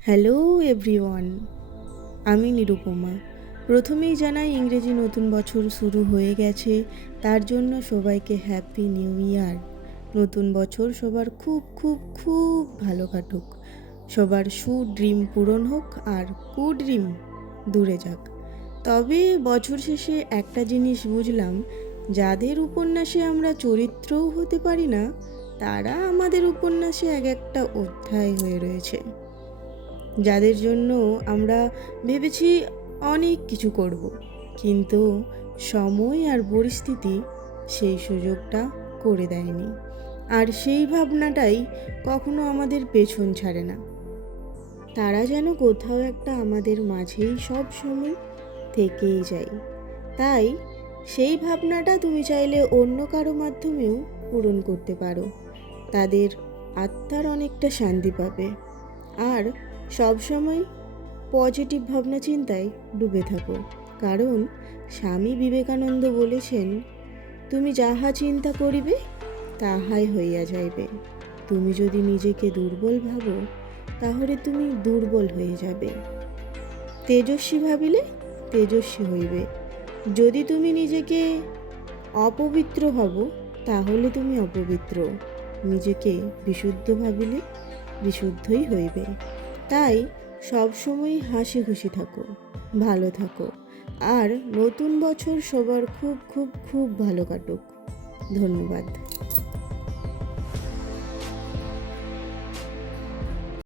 Hello everyone, আমি নিরুপমা। প্রথমেই জানাই ইংরেজি নতুন বছর শুরু হয়ে গেছে, তার জন্য সবাইকে হ্যাপি নিউ ইয়ার। নতুন বছর সবার খুব খুব খুব ভালো কাটুক, সবার ড্রিম পূরণ হোক আর ড্রিম দূরে যাক। তবে বছর শেষে একটা জিনিস বুঝলাম, যাদের উপন্যাসে আমরা চরিত্রও হতে পারি না, তারা আমাদের উপন্যাসে এক একটা অধ্যায় হয়ে রয়েছে। যাদের জন্য আমরা ভেবেছি অনেক কিছু করব, কিন্তু সময় আর পরিস্থিতি সেই সুযোগটা করে দেয়নি। আর সেই ভাবনাটাই কখনো আমাদের পেছন ছাড়ে না। তারা যেন কোথাও একটা আমাদের মাঝেই সব সময় থেকেই যায়। তাই সেই ভাবনাটা তুমি চাইলে অন্য কারো মাধ্যমেও পূরণ করতে পারো। তাদের আত্মার অনেকটা শান্তি পাবে। আর সবসময় পজিটিভ ভাবনা চিন্তায় ডুবে থাকো, কারণ স্বামী বিবেকানন্দ বলেছেন, তুমি যাহা চিন্তা করিবে তাহাই হইয়া যাইবে। তুমি যদি নিজেকে দুর্বল ভাবো, তাহলে তুমি দুর্বল হয়ে যাবে। তেজস্বী ভাবিলে তেজস্বী হইবে। যদি তুমি নিজেকে অপবিত্র ভাবো, তাহলে তুমি অপবিত্র। নিজেকে বিশুদ্ধ ভাবিলে বিশুদ্ধই হইবে। তাই সবসময় হাসি খুশি থাকো, ভালো থাকো, আর নতুন বছর সবার খুব খুব খুব ভালো কাটুক। ধন্যবাদ।